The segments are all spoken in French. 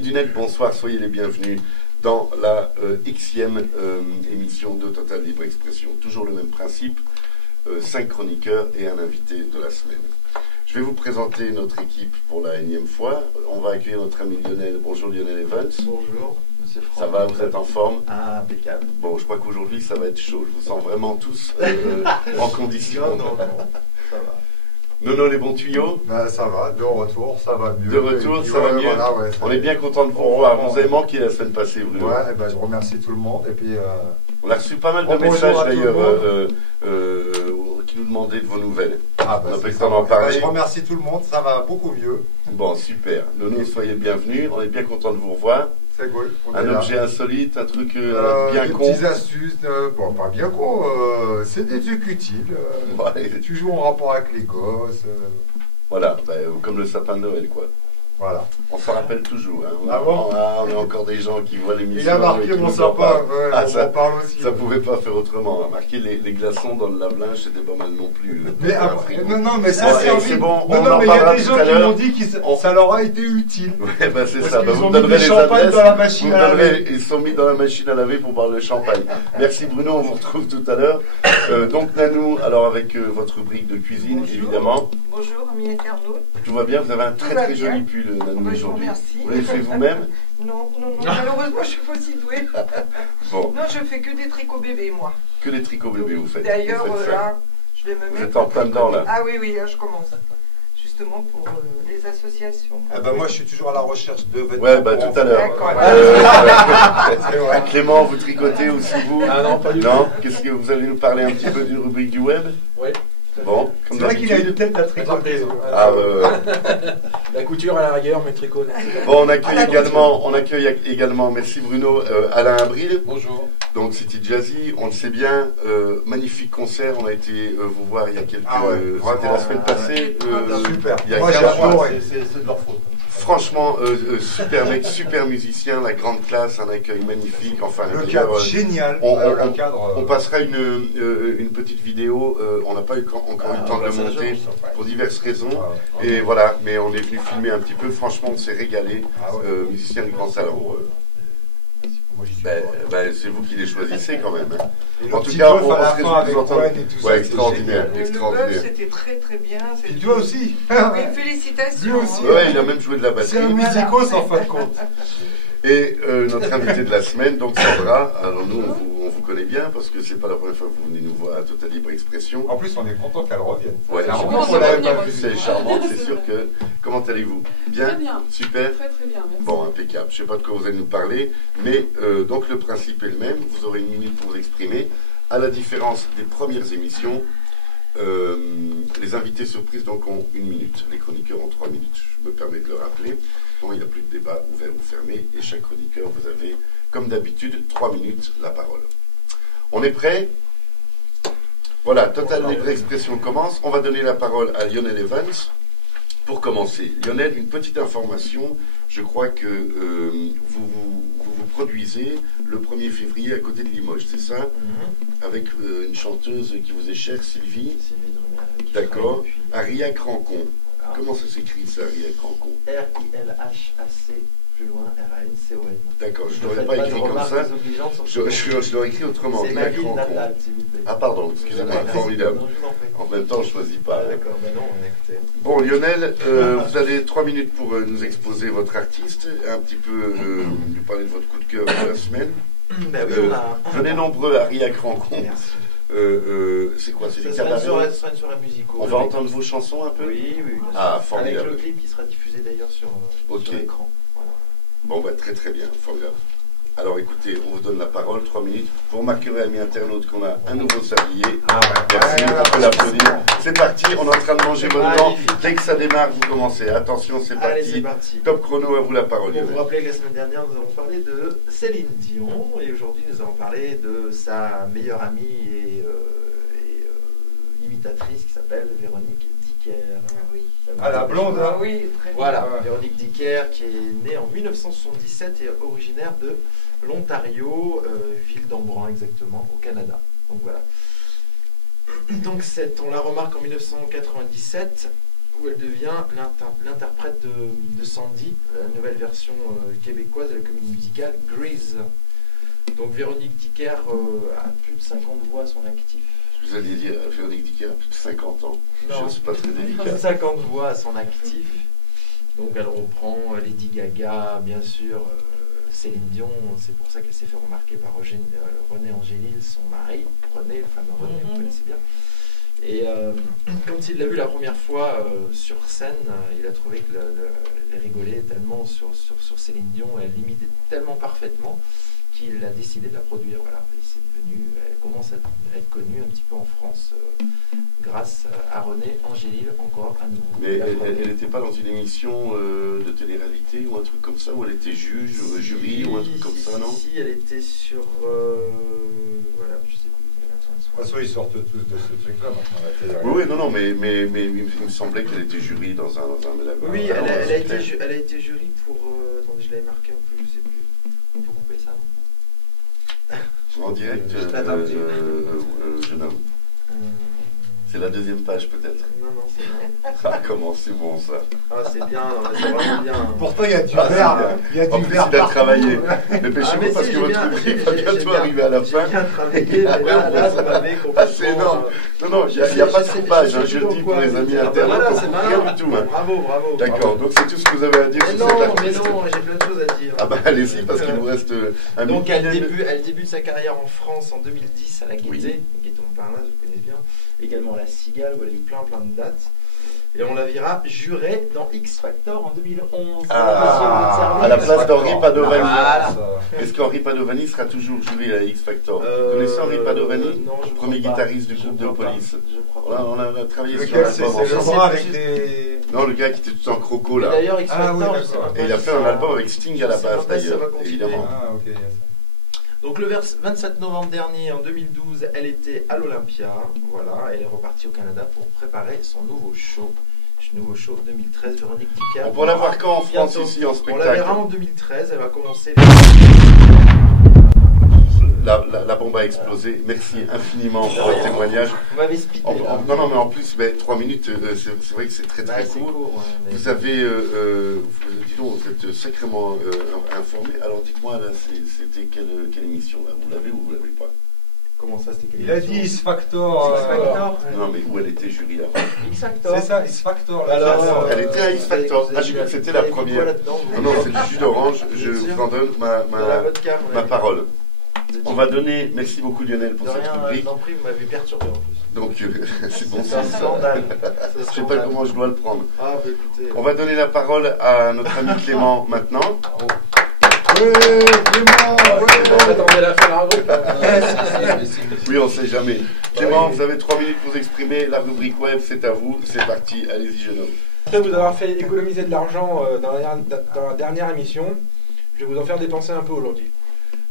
Amis du net, bonsoir, soyez les bienvenus dans la Xème émission de Total Libre Expression. Toujours le même principe, 5 chroniqueurs et un invité de la semaine. Je vais vous présenter notre équipe pour la énième fois. On va accueillir notre ami Lionel. Bonjour Lionel Evans. Bonjour, monsieur Franck. Ça va, vous êtes en forme? Ah, impeccable. Bon, je crois qu'aujourd'hui ça va être chaud. Je vous sens vraiment tous en condition. Non, ça va. Nono, les bons tuyaux? Ben, ça va, de retour, ça va mieux. De retour, ça va mieux. Voilà, ouais, on est bien content de vous revoir. Vous avez manqué la semaine passée, Bruno. Ouais, ben, je remercie tout le monde. Et puis, on a reçu pas mal de messages d'ailleurs qui nous demandaient de vos nouvelles. Ah, ben, on a pas eu le temps d'en parler. Je remercie tout le monde, ça va beaucoup mieux. Bon, super. Nono, soyez bienvenus. On est bien content de vous revoir. C'est cool. Un objet insolite, un truc bien des con. Des petites astuces, bon, pas bien con, c'est des trucs utiles. Ouais. Toujours en rapport avec les gosses. Voilà, comme le sapin de Noël, quoi. Voilà. On s'en rappelle toujours. Hein. Ah bon? On a encore des gens qui voient l'émission. Il a marqué mon sapin, ça, on parle aussi. Ça pouvait pas faire autrement. Marquer les glaçons dans le lave-linge, c'était pas mal non plus. Mais non, mais ça c'est bon. Non, mais il y a des gens qui m'ont dit que ça leur a été utile. Ouais, ben c'est ça. Ils ont mis du champagne dans la machine à laver. Ils sont mis dans la machine à laver pour boire le champagne. Merci Bruno, on vous retrouve tout à l'heure. Donc Nanou, alors avec votre rubrique de cuisine, bonjour, évidemment. Bonjour, amis internautes. Tout va bien, vous avez un très joli pull, Nanou, aujourd'hui. Merci. Vous l'avez fait vous-même? Non, malheureusement je suis pas aussi douée. Bon. Non, je fais que des tricots bébés, moi. Que des tricots bébés, vous faites? D'ailleurs, là, je vais me mettre... Vous êtes en plein dedans, là? Ah oui, là, je commence. Justement pour les associations. Ah ben moi je suis toujours à la recherche de vêtements. Ouais, tout à l'heure. Clément, vous tricotez aussi vous? Ah non, pas du tout. Non? Qu'est-ce que vous allez nous parler un petit peu d'une rubrique du web? Oui. Bon, c'est vrai qu'il a une tête à tricoter. Ah La couture à la rigueur, mais tricot. Bon, on accueille également, merci Bruno, Alain Abril. Bonjour. Donc City Jazzy, on le sait bien, magnifique concert, on a été vous voir il y a quelques... c'était la semaine passée. Super. Moi j'ai c'est de leur faute. Franchement, super mec, super musicien, la grande classe, un accueil magnifique. Enfin, le cadre génial. On passera une petite vidéo. On n'a pas encore eu le temps de le monter pour diverses raisons. Et voilà, mais on est venu filmer un petit peu. Franchement, on s'est régalé. Musicien de grand talent. C'est vous qui les choisissez quand même. Hein. En tout cas, on se réjouit de vous entendre. Ouais, extraordinaire. Le bœuf, c'était très bien. Et toi aussi. Oui, félicitations. Lui aussi. Ouais, il a même joué de la batterie. C'est un musicos en fin de compte. Et notre invité de la semaine, donc Sandra. Alors nous, on vous connaît bien parce que c'est pas la première fois que vous venez nous voir à Total Libre Expression. En plus, on est content qu'elle revienne. Ouais, c'est charmant, c'est sûr que... Comment allez-vous? Bien? Très bien. Super? Très bien, merci. Bon, impeccable. Je ne sais pas de quoi vous allez nous parler, mais donc le principe est le même. Vous aurez 1 minute pour vous exprimer. À la différence des premières émissions, les invités surprises donc ont 1 minute. Les chroniqueurs ont 3 minutes. Je me permets de le rappeler. Bon, il n'y a plus de débat ouvert ou fermé. Et chaque chroniqueur, vous avez, comme d'habitude, 3 minutes la parole. On est prêt? Voilà, Total Libre Expression commence. On va donner la parole à Lionel Evans. Pour commencer, Lionel, une petite information. Je crois que vous produisez le 1er février à côté de Limoges, c'est ça? Avec une chanteuse qui vous est chère, Sylvie. Sylvie Drumer. D'accord. À Riac-Rancon. Comment ça s'écrit ça, Riac-Rancon? R-I-L-H-A-C, plus loin, R-A-N-C-O-N. D'accord, je ne l'aurais pas écrit comme ça. Je l'aurais écrit autrement. C'est ma ville natale, s'il vous plaît. Ah pardon, excusez-moi, formidable. En même temps, je ne choisis pas. D'accord, non, écoutez. Bon, Lionel, vous avez 3 minutes pour nous exposer votre artiste, un petit peu nous parler de votre coup de cœur de la semaine. Venez nombreux à Riac-Rancon. Merci. C'est quoi? C'est des cabarets? Ce sera une soirée musicale. On va entendre vos chansons un peu? Oui, Ah, formidable. Avec le clip qui sera diffusé d'ailleurs sur l'écran. Voilà. Bon, très bien, formidable. Alors écoutez, on vous donne la parole, 3 minutes. Vous remarquerez, amis internautes, qu'on a un nouveau sablier. Merci, on peut l'applaudir. C'est parti, on est en train de manger votre temps. Dès que ça démarre, vous commencez. Attention, c'est parti. Allez, c'est parti. Top chrono, à vous la parole. Pour vous rappeler que la semaine dernière, nous avons parlé de Céline Dion. Et aujourd'hui, nous allons parler de sa meilleure amie et imitatrice qui s'appelle Véronique Dicker. Oui. La blonde, hein? Oui, très bien. Voilà, Véronique Dicker qui est née en 1977 et originaire de l'Ontario, ville d'Embrun exactement, au Canada. Donc voilà. Donc on la remarque en 1997 où elle devient l'interprète de Sandy, la nouvelle version québécoise de la comédie musicale Grease. Donc Véronique Dicker a plus de 50 voix à son actif. Vous alliez dire, Véronique Dicker a plus de 50 ans. Non, Je ne suis pas très délicat. 50 voix à son actif. Donc elle reprend Lady Gaga, bien sûr, Céline Dion. C'est pour ça qu'elle s'est fait remarquer par René Angélil, son mari. René, le fameux René, vous connaissez bien. Et quand il l'a vu la première fois sur scène, il a trouvé que elle rigolait tellement sur Céline Dion, elle l'imitait tellement parfaitement qu'il a décidé de la produire. Voilà. Et c'est devenu, elle commence à être connue un petit peu en France grâce à René Angélil, encore à nouveau. Mais elle n'était pas dans une émission de télé-réalité ou un truc comme ça, où elle était juge, jury ou un truc comme ça, non? Si, elle était sur... voilà, je sais plus. De toute façon, ils sortent tous de ce truc-là maintenant. Oui, non, mais il me semblait qu'elle était jury dans un Oui, elle a été jury pour... attendez, je l'avais marqué un peu, je sais plus. On peut couper ça, non? En direct, jeune homme. C'est la deuxième page peut-être. Non, c'est bon. Ah, comment c'est bon ça. Ah, c'est bien, c'est vraiment bien. Pourtant, il y a du verre. Il y a du verre. Il a travaillé. Dépêchez-vous parce que votre rubrique va bientôt arriver à la fin. J'ai bien travaillé, mais là, ça m'avait complètement... Ah, c'est énorme. Non, il n'y a pas de coupage, je le dis pour les amis internautes. Voilà, c'est malin. Rien du tout. Bravo. D'accord, donc c'est tout ce que vous avez à dire sur cette artiste. Mais non, j'ai plein de choses à dire. Ah bah allez-y, parce qu'il nous reste un minute. Donc elle débute sa carrière en France en 2010 à la Gaîté, Gaîté Montparnasse, vous connaissez bien. Également à la Cigale, où elle a eu plein de dates. Et on la verra jurée dans X Factor en 2011. À la place d'Henri Padovani. Voilà. Est-ce qu'Henri Padovani sera toujours juré à X Factor? Vous connaissez Henri Padovani? Non, je premier guitariste du groupe de Police. Je crois Voilà, pas. on a travaillé sur Lequel, l'album c'est le ensemble. bras avec des... Non, le gars qui était tout en croco là. D'ailleurs, X Ah, oui, Factor, je d'accord. sais même pas Et il a si fait ça- un album avec Sting à la je sais base même pas si ça va d'ailleurs, continuer. évidemment. Ah, ok, yes. Donc le 27 novembre dernier, en 2012, elle était à l'Olympia. Voilà, elle est repartie au Canada pour préparer son nouveau show. 2013, Véronique Dicker. On pourra la voir quand en France Bientôt. ici en On la spectacle? verra en 2013, elle va commencer... La bombe a explosé. Merci infiniment pour votre témoignage. Vous m'avez speedé. Non, mais en plus, 3 minutes, c'est vrai que c'est très Bah, court. Ouais, mais... Vous avez, dis donc, vous êtes sacrément informé. Alors dites-moi, là, c'était quelle émission là? Vous l'avez ou vous l'avez pas? Comment ça, c'était quelle Il a émission? dit X Factor. X Factor. Non, mais où elle était jury là? X Factor. C'est ça, X Factor. Alors, Elle était à X Factor. Ah, je crois que c'était la première. Non, c'est du jus d'orange. Je vous en donne ma parole. On va donner, merci beaucoup Lionel pour cette rubrique. Vous m'avez perturbé en plus. Donc, c'est bon C'est un scandale. Je ne sais pas comment je dois le prendre. Ah, bah écoutez. On va donner la parole à notre ami Clément maintenant. Oui, Clément. Attendez la fin de la groupe. Oui, on ne sait jamais. Clément, vous avez 3 minutes pour exprimer. La rubrique web, c'est à vous. C'est parti. Allez-y, jeune homme. Après vous avoir fait économiser de l'argent dans la dernière émission, je vais vous en faire dépenser un peu aujourd'hui.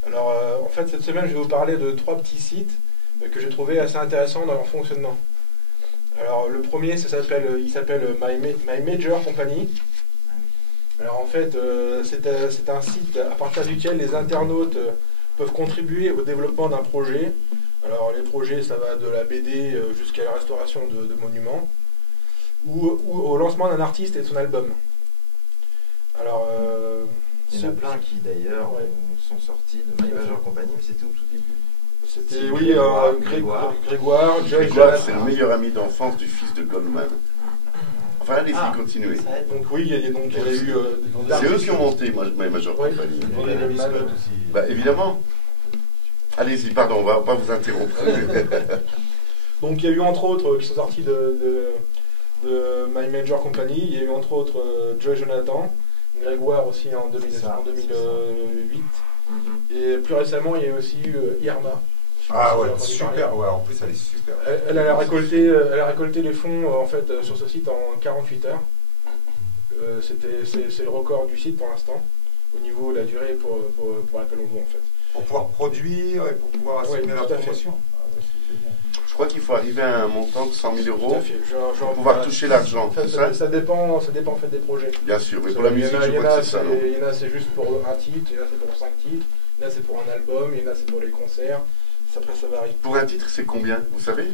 Alors, en fait, cette semaine, je vais vous parler de 3 petits sites que j'ai trouvé assez intéressants dans leur fonctionnement. Alors, le premier, il s'appelle My Major Company. Alors, en fait, c'est un site à partir duquel les internautes peuvent contribuer au développement d'un projet. Alors, les projets, ça va de la BD jusqu'à la restauration de monuments, ou au lancement d'un artiste et de son album. Alors, il y en a plein qui d'ailleurs sont sortis de My Major Company, mais c'était au tout début. C'était, Grégoire. Grégoire, c'est le meilleur ami d'enfance du fils de Goldman. Enfin, allez-y, continuez. Donc oui, il y a eu... C'est eux qui ont monté My Major Company. Bah, évidemment. Allez-y, pardon, on va vous interrompre. Donc il y a eu entre autres qui sont sortis de My Major Company, il y a eu entre autres Joy Jonathan, Grégoire aussi en 2008, et plus récemment il y a aussi eu Irma. Ah ouais, super, ouais, en plus elle est super. Elle a récolté les fonds en fait sur ce site en 48 heures. C'est le record du site pour l'instant, au niveau de la durée pour laquelle on va en fait. Pour pouvoir produire et pour pouvoir assumer la promotion. Je crois qu'il faut arriver à un montant de 100 000 euros pour pouvoir voilà, toucher l'argent. Ça dépend en fait des projets. Bien sûr, mais pour la musique, je crois que c'est ça. Il y en a c'est juste pour un titre, il y en a c'est pour 5 titres, il y en a c'est pour un album, il y en a c'est pour les concerts. Après, ça varie. Pour un titre, c'est combien, vous savez?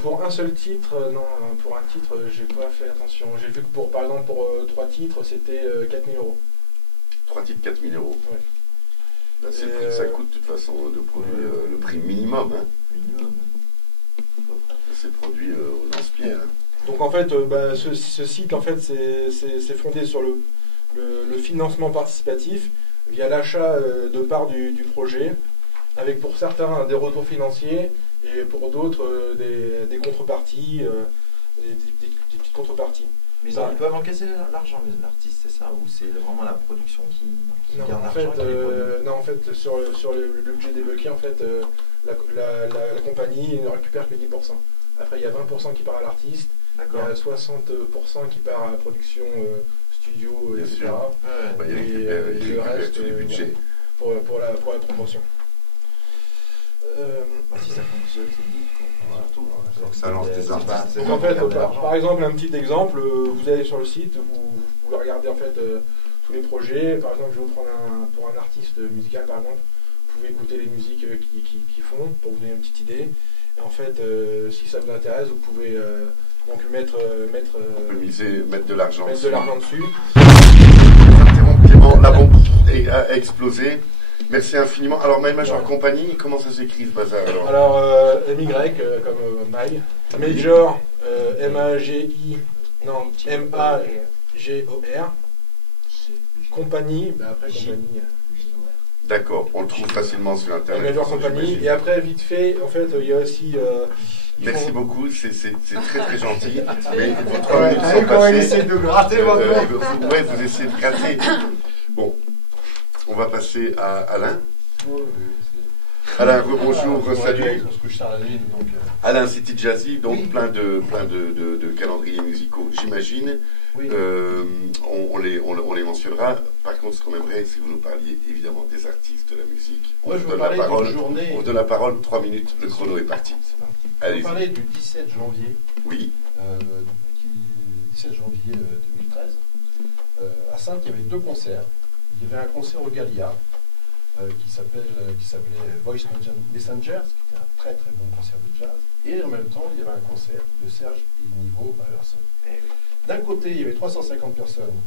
Pour un seul titre, non, pour un titre, j'ai pas fait attention. J'ai vu que par exemple, pour 3 titres, c'était 4 000 euros. 3 titres, 4 000 euros. Ouais. Là, c'est le prix que ça coûte, de toute façon, de produire le prix minimum. Hein. Minimum. C'est produit au lance-pierre. Hein. Donc en fait, ce site, en fait, c'est fondé sur le financement participatif via l'achat de parts du projet, avec pour certains des retours financiers et pour d'autres des contreparties, des petites contreparties. Mais ils peuvent encaisser l'argent, l'artiste, c'est ça? Ou c'est vraiment la production qui Non, garde en l'argent? fait, sur le budget débloqué, en fait, la compagnie ne récupère que 10%. Après, il y a 20% qui part à l'artiste, il y a 60% qui part à la production studio, Bien etc. sûr. Ouais. Il récupère tous les budgets. Pour la promotion. Si ça fonctionne, c'est dit. Surtout. Donc ça lance des artistes. Donc en fait, par exemple, un petit exemple, vous allez sur le site, vous pouvez regarder en fait tous les projets. Par exemple, je vais vous prendre pour un artiste musical, par exemple, vous pouvez écouter les musiques qu'ils font pour vous donner une petite idée. Et en fait, si ça vous intéresse, vous pouvez donc mettre de l'argent dessus. dessus. Clément, la bombe a explosé. Merci infiniment. Alors, My Major Company, comment ça s'écrit ce bazar alors MY comme My. Major, M-A-G-I, non, M-A-G-O-R. Compagnie, après compagnie. D'accord, on le trouve facilement sur Internet. Major Company. Et après, vite fait, en fait, il y a aussi. Merci beaucoup, c'est très très gentil. Mais vos 3 minutes sont Quand passées. il essaie de gratter maintenant. Vous essayez de gratter. Bon, on va passer à Alain. Alain, rebonjour, salut. Alain City Jazzy, donc plein de calendriers musicaux, j'imagine. Oui. On les mentionnera. Par contre, ce qu'on aimerait, c'est que vous nous parliez évidemment des artistes de la musique. On Moi, vous je veux donne la parler parole. d'une journée. On vous donne la parole, 3 minutes, le chrono est parti. Je Allez-y. vais parler du 17 janvier. Oui. 17 janvier 2013. À Saintes, il y avait 2 concerts. Il y avait un concert au Gallia qui s'appelait Voice Messengers, qui était un très très bon concert de jazz. Et en même temps, il y avait un concert de Serge et Nivo Averson. D'un côté, il y avait 350 personnes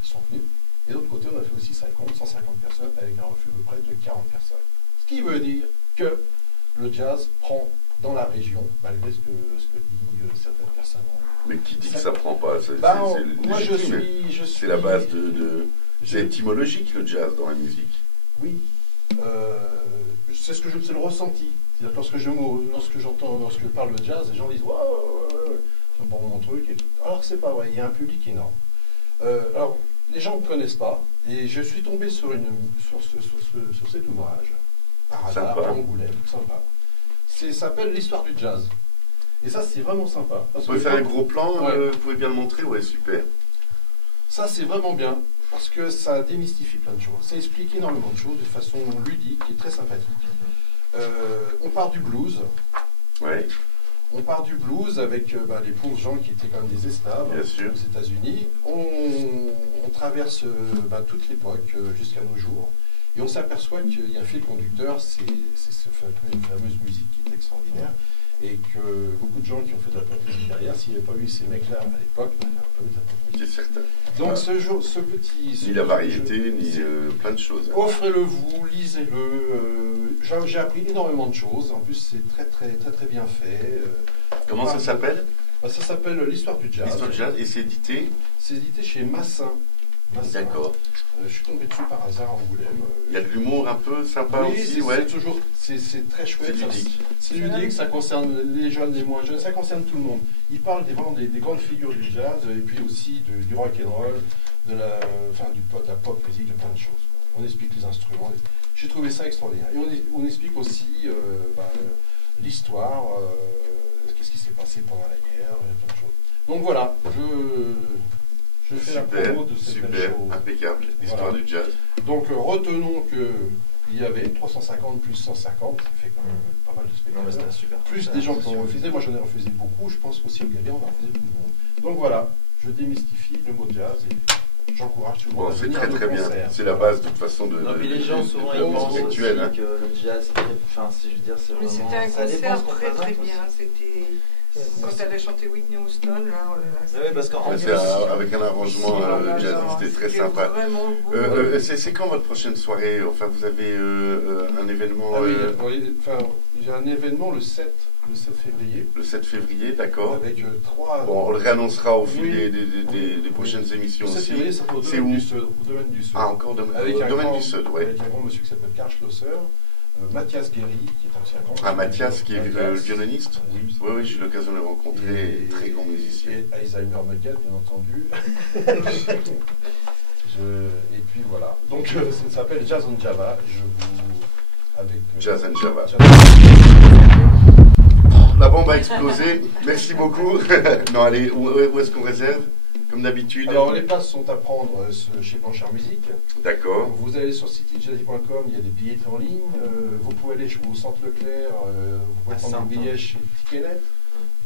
qui sont venues. Et de l'autre côté, on a fait aussi 150 personnes avec un refus de près de 40 personnes. Ce qui veut dire que le jazz prend dans la région, malgré ce que disent certaines personnes. Mais qui dit que ça prend pas? Moi, je suis. C'est la base c'est étymologique, le jazz dans la musique. Oui. C'est le ressenti. C'est-à-dire lorsque je parle de jazz, les gens disent c'est bon mon truc et tout. Alors c'est pas vrai, il y a un public énorme. Alors les gens ne connaissent pas et je suis tombé sur cet ouvrage par hasard à Angoulême, sympa. Ça s'appelle l'histoire du jazz. Et ça c'est vraiment sympa. Vous pouvez faire un gros plan, vous pouvez bien le montrer, ouais super. Ça c'est vraiment bien. Parce que ça démystifie plein de choses. Ça explique énormément de choses de façon ludique et très sympathique. On part du blues. Ouais. On part du blues avec les pauvres gens qui étaient comme des esclaves aux États-Unis. On traverse toute l'époque jusqu'à nos jours. Et on s'aperçoit qu'il y a un fil conducteur, c'est cette fameuse musique qui est extraordinaire. Et que beaucoup de gens qui ont fait de la pop musique derrière, s'il n'y avait pas eu ces mecs-là à l'époque, il n'y aurait pas eu de la pop musique. C'est certain. Donc ce petit... Ni la variété, ni plein de choses. Offrez-le-vous, lisez-le. J'ai appris énormément de choses. En plus, c'est très très très très bien fait. Comment ça s'appelle? Ça s'appelle l'histoire du jazz. L'histoire du jazz, et c'est édité? C'est édité chez Massin. D'accord. Je suis tombé dessus par hasard à Angoulême. Il y a de l'humour un peu sympa aussi, c'est très chouette. C'est ludique. C'est ludique, ça concerne les jeunes, les moins jeunes, ça concerne tout le monde. Il parle des grandes figures du jazz, et puis aussi du rock and roll, de la pop musique, de plein de choses. On explique les instruments. J'ai trouvé ça extraordinaire. Et on explique aussi l'histoire, qu'est-ce qui s'est passé pendant la guerre, plein de choses. Donc voilà, je fais la promo de cette belle show. Impeccable, l'histoire du jazz. Donc retenons qu'il y avait 350 plus 150, ça fait quand même pas mal de spectateurs. Plus des gens qui ont refusé, moi j'en ai refusé beaucoup, je pense qu'aussi au Gallia on a refusé beaucoup de monde. Donc voilà, je démystifie le mot jazz et j'encourage tout le monde Bon, à c'est venir très à nos très bien. concerts. C'est la base de toute façon de. Non, puis les gens souvent ils pensent aussi intellectuels, hein. que le jazz, enfin, je veux dire, c'est Mais vraiment. c'était un ça dépend concert ce qu'on très très présente bien. aussi. C'était quand elle a chanté Whitney Houston. Là, Oui, parce qu'en Ouais, c'est avec un arrangement jazz, c'était très sympa. Vraiment beau. C'est quand votre prochaine soirée? Enfin, vous avez un événement Ah oui, enfin, j'ai un événement le 7 février. le 7 février, d'accord. Avec 3. Bon, on le réannoncera au fil Oui. des prochaines émissions Le 7 aussi. février, ça au C'est domaine où? du Sud. Au domaine du Sud. Ah, encore au Avec un domaine grand- du Sud, ouais. Avec un grand monsieur qui s'appelle Karl Schlosser, Mathias Guéry, qui est aussi un grand Ah, Mathias, qui est Mathias. violoniste? Oui. Oui, oui, j'ai eu l'occasion de le rencontrer, Et- très grand musicien. Et Alzheimer Nugget, bien entendu. Et puis voilà. Donc ça s'appelle Jazz on Java. Je vous. Avec, Jazz and Java. Jazz- La bombe a explosé, merci beaucoup. Non, allez, où est-ce qu'on réserve? Comme d'habitude. Alors les places sont à prendre chez Planchard Musique. D'accord. Donc, vous allez sur cityjazzy.com, il y a des billets en ligne. Vous pouvez aller au centre Leclerc, vous pouvez prendre des billets chez Ticketnet.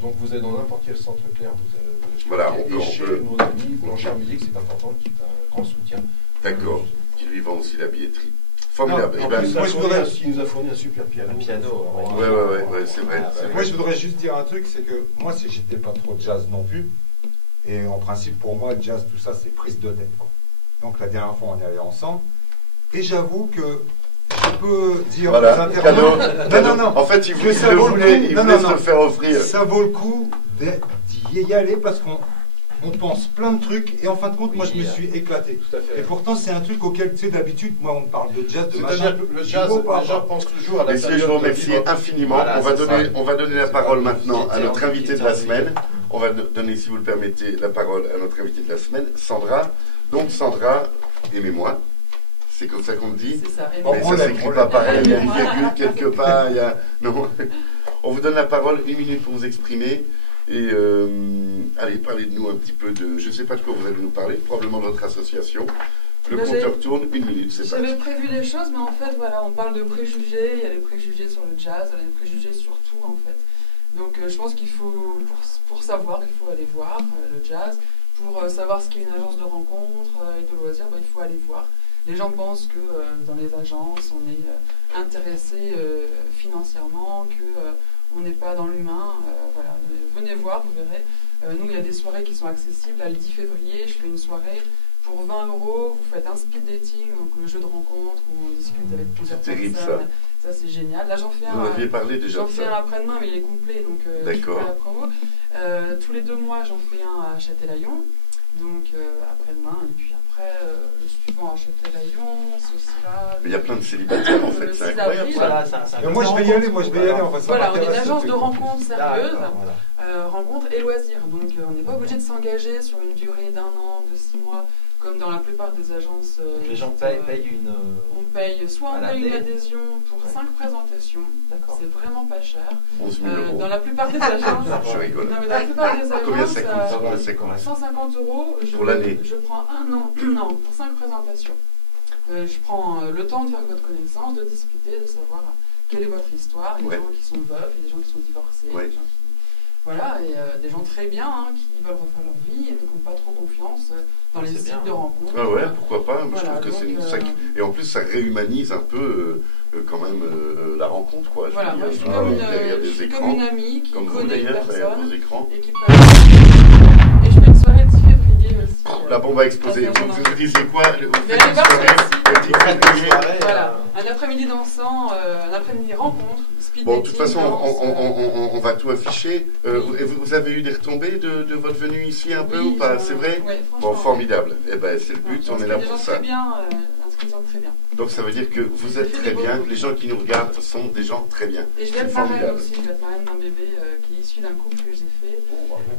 Donc vous allez dans n'importe quel centre Leclerc, vous allez Voilà, et on peut- chez nos amis Planchard Musique, c'est important, qui est un grand soutien. D'accord. Qui lui vend aussi la billetterie. Formidable. En Eh ben, plus, moi, je voudrais- il nous a fourni un super piano. Un piano, ouais, c'est vrai. Ah, c'est vrai. Moi, je voudrais juste dire un truc, c'est que moi, si j'étais pas trop jazz non plus, et en principe, pour moi, jazz, tout ça, c'est prise de tête, quoi. Donc, la dernière fois, on est allé ensemble, et j'avoue que je peux dire Voilà, aux intervenants- cadeau, Non, cadeau. non, non. En fait, il Que ça le vaut le voulait, coup. il Non, voulait non, se non. le faire offrir. Ça vaut le coup d'y aller parce qu'on pense plein de trucs, et en fin de compte, moi, je me suis éclaté. Tout à fait. Et pourtant, c'est un truc auquel, tu sais, d'habitude, moi, on me parle de jazz, de machin. C'est-à-dire que le J'y jazz, vais pas, les gens pensent toujours à la Messieurs, je vous remercie infiniment. Voilà, on, va c'est donner, ça. on va donner la C'est parole pas- maintenant à qui notre était en- invité qui de était la en semaine. On va donner, si vous le permettez, la parole à notre invité de la semaine, Sandra. Donc, Sandra, aimez-moi. C'est comme ça qu'on le dit. C'est ça. Et Bon, Mais on ça l'aime, s'écrit on pas l'aime. pareil, il y a une virgule quelque part. Il y a... Non. On vous donne la parole, 1 minute pour vous exprimer. Et allez, parlez-nous un petit peu de... Je ne sais pas de quoi vous allez nous parler, probablement de votre association. Le Ben, compteur tourne, 1 minute, c'est J'avais parti. prévu des choses, mais en fait, voilà, on parle de préjugés. Il y a des préjugés sur le jazz, il y a des préjugés sur tout, en fait. Donc, je pense qu'il faut, pour savoir, il faut aller voir le jazz. Pour savoir ce qu'est une agence de rencontres et de loisirs, ben, il faut aller voir. Les gens pensent que dans les agences, on est intéressé financièrement, qu'on n'est pas dans l'humain. Voilà. Venez voir, vous verrez. Nous, il y a des soirées qui sont accessibles. Là, le 10 février, je fais une soirée. Pour 20 €, vous faites un speed dating, donc le jeu de rencontre où on discute avec plusieurs C'est terrible, personnes. Ça, c'est génial. Là, j'en fais Vous en aviez parlé déjà J'en de fais un ça. après-demain, mais il est complet, donc je D'accord. fais la promo. Tous les 2 mois, j'en fais un à Châtelaillon, donc après-demain, et puis après, le suivant à Châtelaillon, ce sera... Mais il y a plein de célibataires en fait, Le c'est 6 incroyable avril. ça. Voilà, ça Mais moi, je vais y aller, moi, je vais y aller. Enfin, ça Voilà, on est une m'intéresse, agence ce de truc. rencontres sérieuses, D'accord, voilà. rencontres et loisirs, donc on n'est pas obligé de s'engager sur une durée d'1 an, de 6 mois, comme dans la plupart des agences. Donc les gens type, payent une. On paye, soit on à paye une l'année. adhésion pour Ouais. 5 présentations, D'accord. c'est vraiment pas cher. 11 000 euros. Dans la plupart des agences, Je rigole. non, mais dans la plupart des agences, Combien ça coûte? Combien ça coûte 150 €. Pour l'année. Je prends 1 an, non, pour 5 présentations. Je prends le temps de faire votre connaissance, de discuter, de savoir quelle est votre histoire. Il y a Ouais. des gens qui sont veufs, il y a des gens qui sont divorcés, Ouais. des gens qui... Voilà, et des gens très bien qui veulent refaire leur vie et qui n'ont pas trop confiance dans les C'est sites bien, de hein. rencontres. Ah ouais, pourquoi pas. Moi, Voilà, je trouve que c'est donc, une sacrée... Et en plus, ça réhumanise un peu quand même la rencontre, quoi. Voilà, moi je suis veux comme dire, derrière une, des je suis écrans, comme une amie qui comme vous connaît une d'ailleurs, derrière vos personne écrans. et qui et je fais une soirée le 10 février aussi. La bombe a explosé. Attends, Vous disiez quoi? Vous Mais faites allez une voir soirée sur le site. le 10 février. Voilà, un après-midi dansant, un après-midi rencontre, speed Bon, de dating, toute façon, danse, on va tout afficher. Vous avez eu des retombées de votre venue ici un peu oui, ou pas? j'en- C'est vrai? ouais, franchement. Bon, formidable. Eh ben, c'est le but, on est là Des pour gens ça. très bien, inscrits très bien. Donc ça veut dire que vous êtes très bien, les gens qui nous regardent sont des gens très bien. Et je vais C'est être marraine formidable. aussi, je vais être marraine d'un bébé qui est issu d'un couple que j'ai fait.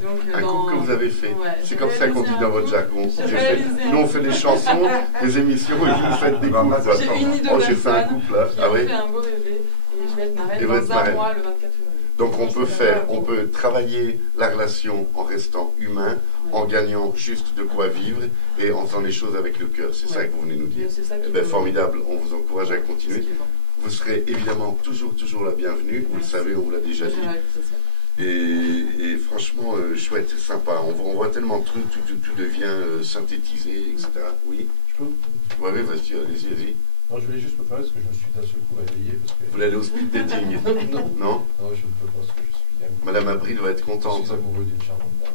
Donc, Un couple que vous avez fait. Ouais, C'est j'ai comme ça qu'on réalisé dit un dans votre couple. jargon. J'ai J'ai réalisé fait- un Nous on fait des chansons, des émissions et vous faites des couples. quoi. J'ai uni deux Oh, j'ai fait un personnes couple là. qui Ah ont oui. fait un beau bébé et je vais être marraine Et vous êtes dans marraine. un mois, le 24 février. Donc on peut C'est faire, vraiment on beau. peut travailler la relation en restant humain, Ouais. en gagnant juste de quoi vivre et en faisant les choses avec le cœur. C'est ça Ouais. que vous venez nous dire. C'est ça Eh qui ben, me- formidable, on vous encourage à c'est ce continuer. qui est bon. Vous serez évidemment toujours la bienvenue. Vous le Merci. savez, on vous l'a déjà dit. Avec plaisir. Et franchement, chouette, c'est sympa. On voit tellement de trucs, tout devient synthétisé, etc. Oui. Je peux? Oui, vas-y, allez-y. Non, je voulais juste me permettre parce que je me suis d'un seul coup réveillé. Parce que... Vous voulez aller au speed dating? Non. Non? Non, je ne peux pas parce que je suis amoureux. Madame Abril va être Je contente. suis amoureux d'une charmante dame.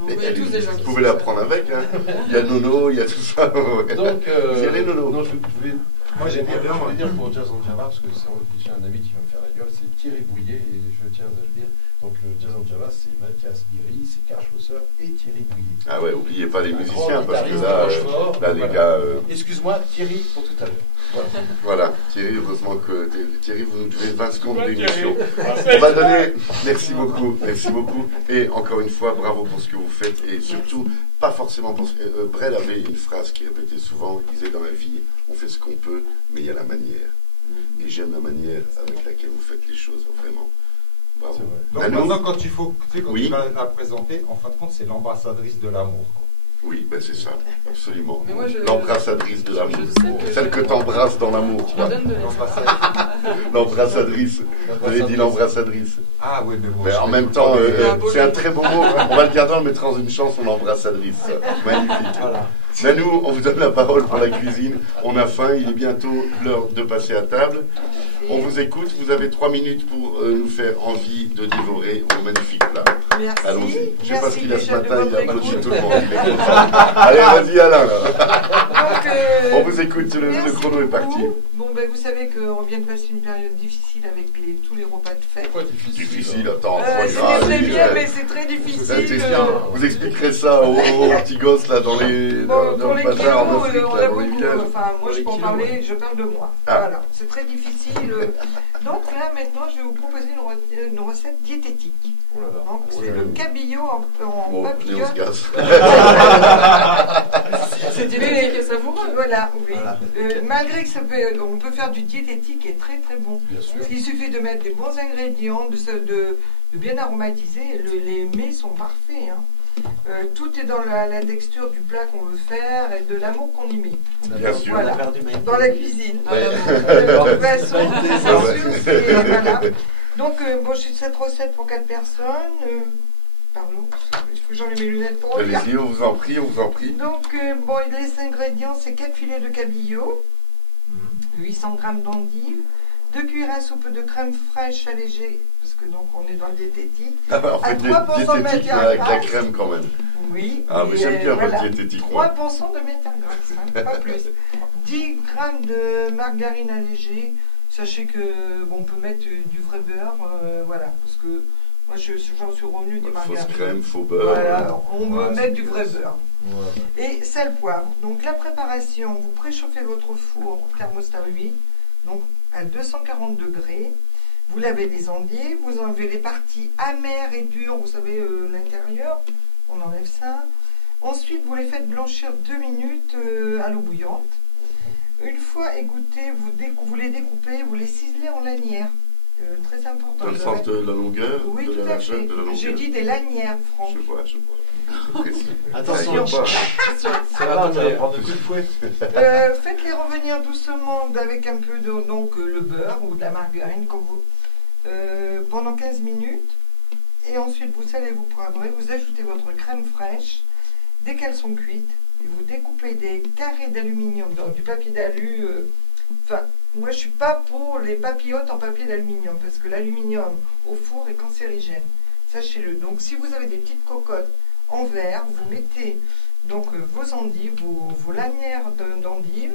On Mais voit tous des gens vous qui pouvez sont la ça. prendre avec, hein. Il y a Nono, il y a tout ça. Donc, Vous y allez, Nono? non, je voulais... Moi, j'aime bien, Je voulais dire pour Jazz en Java, parce que c'est déjà un ami qui va me faire la gueule, c'est Thierry Bouillet, et je tiens à le dire. Donc, le Jazz en Java, c'est Mathias Guéry, c'est Karl Schlosser et Thierry Bouillet. Ah ouais, oubliez pas les Un musiciens, grand parce que guitariste, là, fort, là les voilà. gars... Excuse-moi, Thierry, pour tout à l'heure. Voilà. Voilà, Thierry, heureusement que Thierry, vous nous devez 20 secondes Ouais, d'émission. Thierry. On va donner. Merci beaucoup, merci beaucoup. Et encore une fois, bravo pour ce que vous faites. Et surtout, pas forcément pour. Brel avait une phrase qu'il répétait souvent. Il disait dans la vie, on fait ce qu'on peut, mais il y a la manière. Et j'aime la manière avec laquelle vous faites les choses, vraiment. Bravo. C'est vrai. Donc Manu? maintenant, quand tu Oui. tu vas la présenter, en fin de compte, c'est l'ambassadrice de l'amour. Quoi. Oui, ben c'est ça, absolument. Mais moi, L'embrassadrice de l'amour. je sais que Celle que t'embrasses dans l'amour. Tu me donnes de l'espace. L'embrassadrice. Vous avez dit l'embrassadrice. Ah oui, mais bon. Mais je en sais même pas, temps, mais- c'est un très beau mot. On va le garder, on le mettra dans une chanson, l'embrassadrice. Magnifique. Voilà. Nanou, on vous donne la parole pour la cuisine. On a faim, il est bientôt l'heure de passer à table. On vous écoute, vous avez 3 minutes pour nous faire envie de dévorer vos magnifiques plats. Merci. Allons-y. Je sais pas ce qu'il a ce déjà de matin, il a votre applaudi écoute. tout le monde. Il est content. Allez, vas-y Alain. Donc, On vous écoute, le merci chrono est parti. beaucoup. Bon, ben, vous savez qu'on vient de passer une période difficile avec tous les repas de fête. Pourquoi difficile? Difficile, attends, foie C'était gras, très lui, bien, mais c'est très ça, difficile. c'est bien. Vous expliquerez ça aux petits gosses là dans les Bon, dans pour le les bazar kilos, en Afrique, on là, a dans les beaucoup. villages. Enfin, moi, Pour je les peux en kilos, parler, ouais. je parle de moi. Ah. Voilà, c'est très difficile. Donc là, maintenant, je vais vous proposer une recette diététique. Oh là là. Donc, Oh c'est là le là. cabillaud en Bon, allez, on papillote. se casse. C'est dynamique et savoureux. Voilà, oui. Voilà. Malgré que on peut faire du diététique et très très bon. Bien sûr. Il suffit de mettre des bons ingrédients, de bien aromatiser. Les mets sont parfaits. Hein. Tout est dans la texture du plat qu'on veut faire et de l'amour qu'on y met. Bien sûr. Voilà. On a perdu Maïté. Dans la cuisine. Ah, non, De toute façon, c'est sûr, Ouais. voilà. Donc, bon, j'ai cette recette pour 4 personnes. Pardon, il faut que j'enlève mes lunettes pour lire. Allez-y, on vous en prie, on vous en prie. Donc, bon, les ingrédients, c'est 4 filets de cabillaud, 800 g d'endives, 2 cuillères à soupe de crème fraîche allégée, parce que donc on est dans le diététique. Ah bah, en À fait, 3% de diététique matière mais avec la grasse. crème quand même. Oui. Ah, mais et, j'aime bien votre voilà. diététique, moi. 3% de matière grasse, hein, pas plus. 10 g de margarine allégée. Sachez que bon, on peut mettre du vrai beurre, voilà, parce que moi j'en suis revenu des Fausse margarines. crème, faux beurre. Voilà, on peut Ouais, mettre c'est du bien, vrai ça. beurre. Voilà. Et sel, poivre. Donc la préparation, vous préchauffez votre four au thermostat 8, donc à 240 degrés. Vous lavez les endives, vous enlevez les parties amères et dures, vous savez, l'intérieur, on enlève ça. Ensuite, vous les faites blanchir 2 minutes à l'eau bouillante. Une fois égouttés, vous les découpez, vous les ciselez en lanières. Très important. Dans le sens de la longueur, Oui, de tout la à largeur, fait. de la longueur. Je dis des lanières, Franck. Je vois. C'est précis. Attention, Ça inquiète c'est là, tu vas prendre le coup de fouet. Faites-les revenir doucement avec un peu de le beurre ou de la margarine comme vous, pendant 15 minutes. Et ensuite, vous salez, vous poivrez, vous ajoutez votre crème fraîche. Dès qu'elles sont cuites, et vous découpez des carrés d'aluminium, donc du papier d'alu. Enfin, moi, je suis pas pour les papillotes en papier d'aluminium parce que l'aluminium au four est cancérigène. Sachez-le. Donc, si vous avez des petites cocottes en verre, vous mettez donc vos endives, vos lanières d'endives.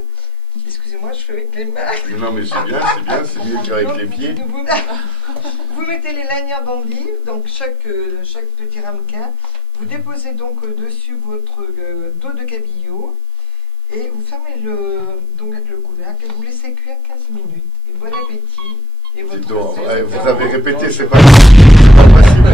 Excusez-moi, je fais avec les mains. Non, mais c'est bien, c'est mieux qu'avec Donc, les pieds. vous mettez les lanières d'endives, donc chaque petit ramequin. Vous déposez donc dessus votre dos de cabillaud et vous fermez donc avec le couvercle et vous laissez cuire 15 minutes. Et bon appétit. Et votre Dites donc, recette, ouais, c'est vous un avez bon. répété, c'est pas possible.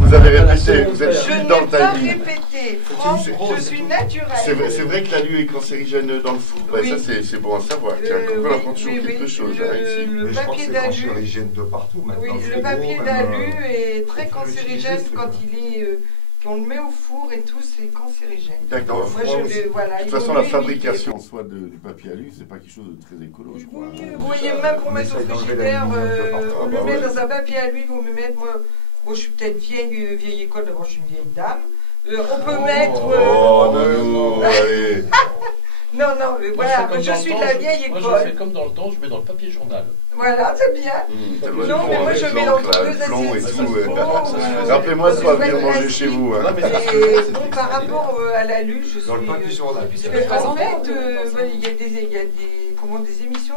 Vous avez répété, vous êtes Je pile n'ai dans le pas timing. répété. Franck, je suis naturelle. C'est vrai que l'alu est cancérigène dans le four. Bah, Oui. ça, c'est bon à savoir. Tiens, on peut oui, apprendre toujours oui, quelque oui. chose Le- hein, ici. le Mais je crois que papier c'est d'alu. cancérigène de partout maintenant. Oui, frigo, le papier même, d'alu est faut très le cancérigène utiliser, quand c'est il est. Quand on le met au four et tout, c'est cancérigène. D'accord. Moi, voilà. De toute il façon, vaut la mieux fabrication en soi du papier alu, c'est pas quelque chose de très écolo, je crois. Vous voyez, même pour On mettre au essaye d'enlever frigidaire, l'aluminium de partout. on Ah bah le met ouais. dans un papier à lui, vous me mettez, moi, Moi, je suis peut-être vieille école, d'abord, je suis une vieille dame. On peut mettre... Oh, non, allez. Non, mais voilà, je suis de la vieille école. Moi, je fais comme dans le temps, je mets dans le papier journal. Voilà, c'est bien. Non, mais moi, je mets dans deux plomb et assiettes. tout. Rappelez-moi de pas venir manger chez vous. Hein. Et donc, par rapport à la lutte, je suis... Dans le papier journal. c'est Parce qu'en fait, il y a des émissions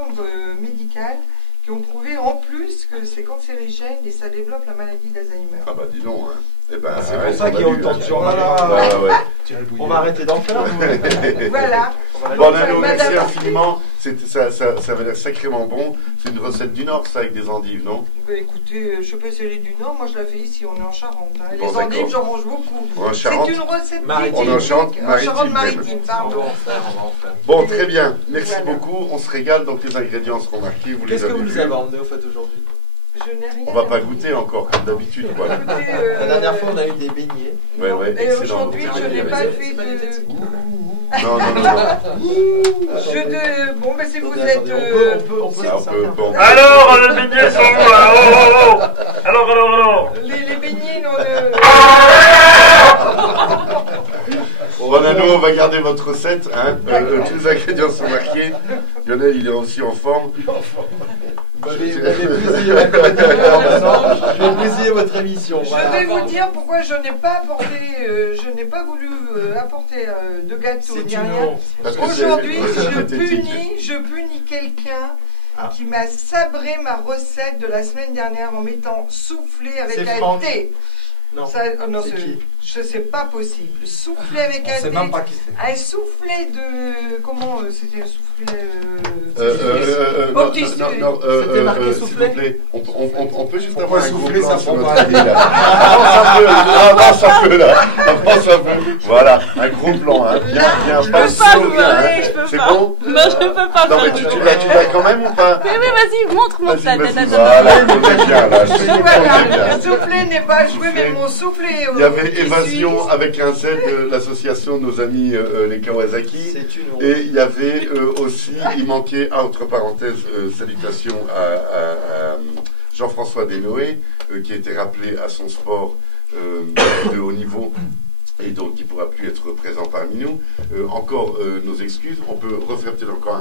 médicales qui ont prouvé en plus que c'est cancérigène et ça développe la maladie d'Alzheimer. Ah bah dis donc. Hein. Eh ben, C'est pour ça qu'il y a autant de gens. On va arrêter d'en faire. Voilà. Bon, Nano, merci infiniment. Ça va l'air sacrément bon. C'est une recette du Nord, ça, avec des endives, non? Bah, écoutez, je sais pas si elle est du Nord, moi je la fais ici, on est en Charente. Hein. Bon, Les endives, j'en mange beaucoup. En Charente, C'est une recette maritime. On est en Charente-Maritime, Charente-Maritime, On pardon. va en faire. Bon, très bien. Merci Voilà. beaucoup. On se régale. Donc, les ingrédients seront marqués. Vous les Qu'est-ce que avez vous nous vus. avez emmené au fait aujourd'hui? Je n'ai rien. On va pas à goûter encore, comme d'habitude. Quoi. Écoutez, La dernière fois, on a eu des beignets. Ouais, ouais, et excellent. aujourd'hui, je n'ai pas fait de... Non. Bon, ben si vous Attendez, êtes... on peut Ah, on peut- Alors, les beignets sont où là? Alors. Les beignets, non... Bon, Nano, on va garder votre recette. Hein. Tous les ingrédients sont marqués. Lionel, il est aussi en forme. Vous m'avez bousillé la chronique, maintenant, je vais bousiller votre émission. Je vais vous dire pourquoi je n'ai pas apporté, je n'ai pas voulu apporter de gâteau C'est ni une rien. honte. Parce que c'est Aujourd'hui, une recette synthétique. je punis quelqu'un Ah. qui m'a sabré ma recette de la semaine dernière en mettant soufflé avec C'est un Franck. thé. Non. Ça, non, C'est qui? c'est pas possible. Soufflé avec On un sait thé. même pas qui c'est. Un soufflé de... Comment c'était un soufflé... C'était marqué s'il soufflé. vous plaît, on peut juste Pourquoi avoir un gros souffler, plan ça sur prend notre pas ami, là. Avance un peu là. Avance un peu. Voilà, un gros plan, hein. Bien, Je pas peux pas, chaud, vous bien, hein. voyez, je peux C'est pas. bon? Non, je peux pas Non, mais faire. tu l'as quand même ou pas? Oui, vas-y, montre Vas-y, ta vas-y, tête. voilà, on est bien là. Je suis content, on est Voilà, bien. le soufflé n'est pas joué, mais mon soufflé... Il y avait Évasion avec un Z de l'association de nos amis les Kawasaki. C'est une honte. Et il y avait aussi, il manquait, entre parenthèses, salutations à Jean-François Desnoë, qui a été rappelé à son sport de haut niveau. Et donc, il ne pourra plus être présent parmi nous. Encore nos excuses. On peut refaire peut-être encore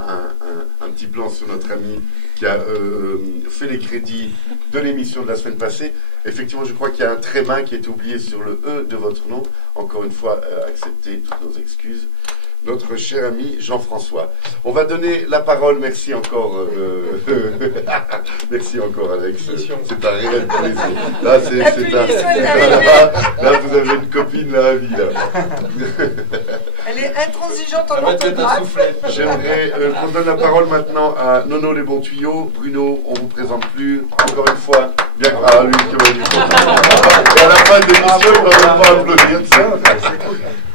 un petit plan sur notre ami qui a fait les crédits de l'émission de la semaine passée. Effectivement, je crois qu'il y a un tréma qui est oublié sur le E de votre nom. Encore une fois, acceptez toutes nos excuses. Notre cher ami Jean-François. On va donner la parole, merci encore, merci encore Alex, c'est un réel plaisir. Là, là, vous avez une copine là à vie là. Elle est intransigeante en Ça va être un orthographe. soufflet. J'aimerais qu'on donne la parole maintenant à Nono les bons tuyaux. Bruno, on vous présente plus, encore une fois, bien grave, lui qui va lui et à la fin de l'émission, il ne va même pas applaudir, ça.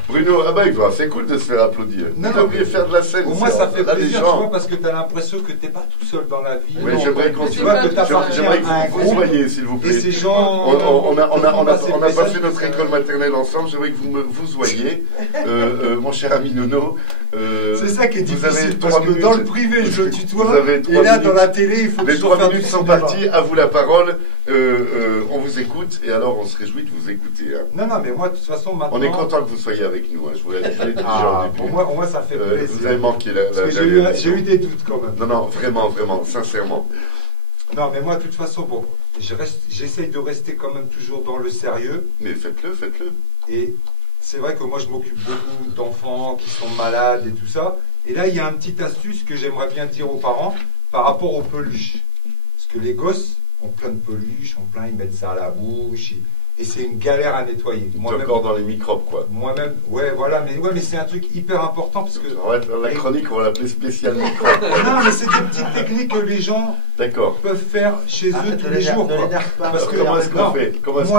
Bruno, ah bah c'est cool de se faire applaudir. Non, T'as oublié de faire de la scène. Au moins, ça fait là, les plaisir, tu gens. vois, parce que tu as l'impression que tu n'es pas tout seul dans la vie. Oui, j'aimerais qu'on Tu vois que tu appartiens J'aimerais à un que vous groupe. voyez, s'il vous Et plaît. ces gens. On a passer passé notre école maternelle ensemble. J'aimerais que vous voyez, mon cher ami Nono. C'est ça qui est vous avez difficile, parce 3 que minutes. dans le privé, je le tutoie. Vous avez Et 3 là, minutes. dans la télé, il faut Les toujours 3 faire minutes du sont cinéma. parties. À vous la parole. On vous écoute et alors on se réjouit de vous écouter. Hein. Non, mais moi, de toute façon, maintenant. On est content que vous soyez avec nous. Hein. Je vous l'ai dit déjà au début. Pour moi, ça fait plaisir. Vous avez manqué Parce que j'ai eu des doutes quand même. Non, vraiment, sincèrement. Non, mais moi, de toute façon, bon, j'essaye de rester quand même toujours dans le sérieux. Mais faites-le. Et c'est vrai que moi, je m'occupe beaucoup d'enfants qui sont malades et tout ça. Et là, il y a une petite astuce que j'aimerais bien dire aux parents par rapport aux peluches. Parce que les gosses ont plein de peluches, ils mettent ça à la bouche. Et c'est une galère à nettoyer. Encore dans les microbes, quoi. Moi-même, ouais, voilà, mais c'est un truc hyper important parce que. La chronique, on va l'appeler spécial microbe. Non, mais c'est des petites techniques que les gens D'accord. peuvent faire chez eux tous les jours. quoi. Parce que Comment est-ce qu'on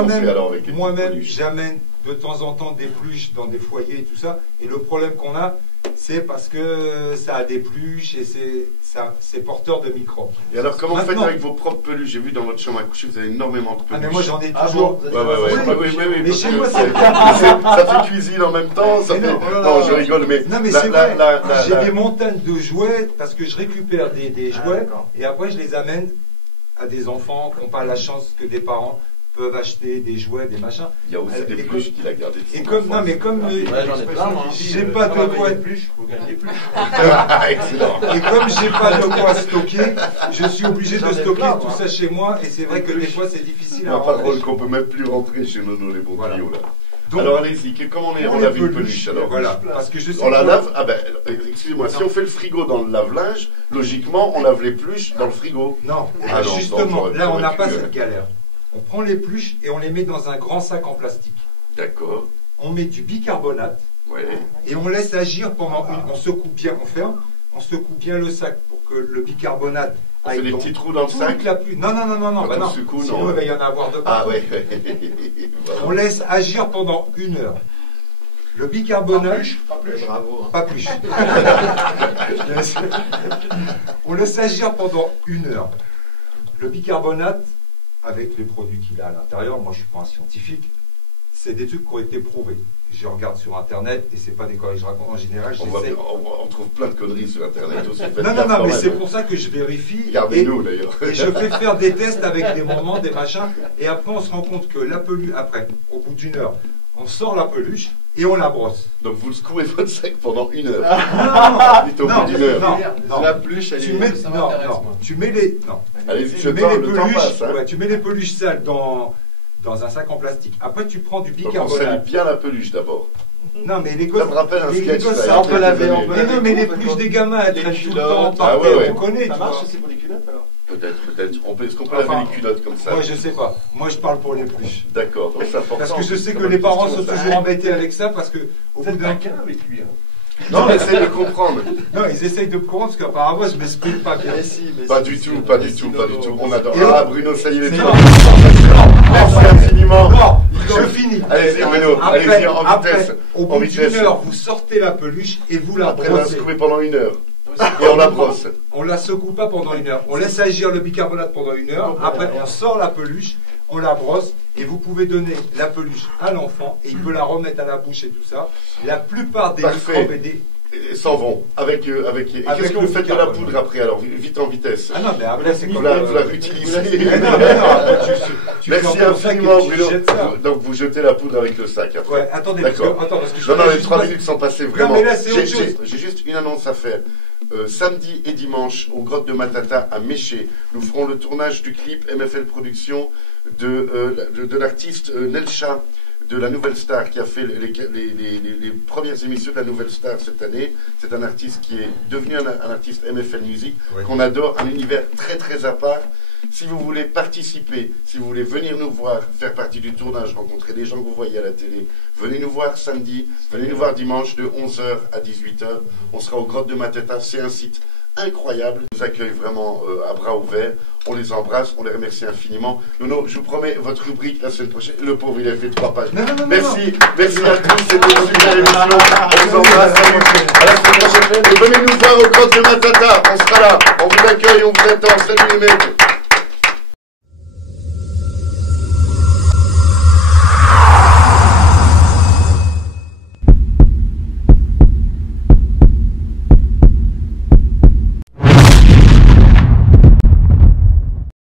fait alors avec les Moi-même, peluches j'amène de temps en temps des peluches dans des foyers et tout ça. Et le problème qu'on a, c'est parce que ça a des peluches et c'est porteur de microbes. Et alors, comment vous faites Maintenant- avec vos propres peluches? J'ai vu dans votre chambre à coucher, vous avez énormément de peluches. Ah, mais moi j'en ai Ah toujours. bon, Oui, Mais parce chez que moi, ça fait cuisine en même temps. Ça Mais fait... non, oh là Non, là. je rigole, mais. Non, mais la- c'est la- vrai. la- J'ai la- des montagnes de jouets parce que je récupère des jouets d'accord. et après je les amène à des enfants qui n'ont pas la chance que des parents peuvent acheter des jouets, des machins. Il y a aussi des pluches qu'il a gardées. Et comme, non, mais comme Ouais, j'en ai plein, moi. j'ai pas de quoi. Vous gagnez plus. Excellent. Et comme j'ai pas de quoi stocker, je suis obligé de J'en ai stocker plein, tout moi. ça chez moi. Et c'est vrai que des fois c'est difficile à Ma parole rentrer. qu'on peut même plus rentrer chez nos les bons Voilà. tuyaux là. Donc, Alors allez-y, comment on les lave une peluche alors? Voilà, parce que je sais On la que- lave, ah ben, excusez-moi, si on fait le frigo dans le lave-linge, logiquement, on lave les peluches dans le frigo. Non, Ah non, justement, donc, là on n'a j'aurais pas pu, cette galère. On prend les peluches et on les met dans un grand sac en plastique. D'accord, On met du bicarbonate ouais. et on laisse agir pendant on secoue bien, on ferme, on secoue bien le sac pour que le bicarbonate On fait des dans petits trous dans le toute sac. la pluie. Non, non, non, non, non, Quand bah on non. secoue, Sinon non. il va y en avoir de Ah partout. ouais. Voilà. On laisse agir pendant 1 heure. Le bicarbonate, Bravo. Hein. pas plus. On laisse agir pendant 1 heure. Le bicarbonate, avec les produits qu'il a à l'intérieur, moi je ne suis pas un scientifique, c'est des trucs qui ont été prouvés. Je regarde sur internet et c'est pas des conneries que je raconte. En général, j'essaie. On trouve plein de conneries sur internet aussi. Faites Non, non, gaffe non, quand mais même. c'est pour ça que je vérifie. Regardez-nous d'ailleurs. Et je fais faire des tests avec des moments, des machins. Et après, on se rend compte que la peluche, après, au bout d'1 heure, on sort la peluche et on la brosse. Donc vous le secouez votre sac pendant 1 heure. Non, Dites au non, bout d'1 heure. non, non. La peluche, elle Tu est. mets, Ça non, m'intéresse, non, moi. tu mets les, non. Allez-y, Tu mets les le temps peluches, passe. Hein. ouais, tu mets les peluches sales dans un sac en plastique. Après, tu prends du Donc on salit bicarbonate. bien la peluche d'abord. Non, mais les Ça gosses. me rappelle un les sketch. gosses, ça, ça, il y a on peut laver, quelques on années. peut Mais non, mais les Peut-être peluches des gamins, elles les traînent tout le culottes. temps Ah par ouais, terre, ouais. tu connais, Ça tu marche vois. aussi pour les culottes alors? Peut-être. Est-ce qu'on peut Enfin, laver les culottes comme ça? Moi, je sais pas. Moi, je parle pour les peluches. D'accord, donc c'est important. Parce que je sais que Comme les parents question, sont ça. toujours embêtés avec ça parce que au Vous bout êtes d'un taquin avec lui. Hein. Non, mais essayez de comprendre. non, ils essayent de me comprendre parce qu'apparemment je m'exprime pas bien. Mais si, mais Pas si, du si, tout, mais pas du si, tout, non, pas du non, tout. non. On adore. Et Ah, on- Bruno, ça y est, il est C'est bien. bon. Merci infiniment. Bon, je finis. Allez-y, Bruno, Après, allez-y en vitesse. au En bout vitesse. d'une heure, vous sortez la peluche et vous la Après, on la brossez. secouer pendant 1 heure. Et on la brosse. On la secoue pas pendant 1 heure. On laisse agir le bicarbonate pendant 1 heure. Après, on sort la peluche, on la brosse et vous pouvez donner la peluche à l'enfant et il peut la remettre à la bouche et tout ça. La plupart des Parfait. microbes et des... Et s'en vont. Et qu'est-ce que le vous faites de la bicarbonate. poudre après alors? Vite en vitesse. Ah non, mais après, c'est Vous comme la réutilisez. Mais non, mais non, après, tu Merci fermes ton sac et infiniment, tu Bruno. jettes ça. Donc vous jetez la poudre avec le sac après. Ouais, attendez, parce que, D'accord. attends, parce que je Non, non, voulais les juste 3 pas- minutes sont passées vraiment. mais là, c'est autre chose. J'ai juste une annonce à faire. Samedi et dimanche, aux Grottes de Matata à Méché, nous ferons le tournage du clip MFL Productions de l'artiste Nelcha de la Nouvelle Star qui a fait les premières émissions de la Nouvelle Star cette année. C'est un artiste qui est devenu un artiste MFL Music, Oui. qu'on adore, un univers très très à part. Si vous voulez participer, si vous voulez venir nous voir, faire partie du tournage, rencontrer des gens que vous voyez à la télé, venez nous voir samedi, venez nous voir dimanche de 11h à 18h. On sera aux Grottes de Matata, c'est un site incroyable. Ils nous accueillent vraiment à bras ouverts. On les embrasse, on les remercie infiniment. Nono, je vous promets, votre rubrique la semaine prochaine. Le pauvre, il a fait 3 pages. Non, non, non, Merci, merci à tous. C'était une super émission. On vous embrasse. Salut. À la semaine prochaine. Et venez nous voir aux Grottes de Matata. On sera là. On vous accueille, on vous attend. Salut les mecs.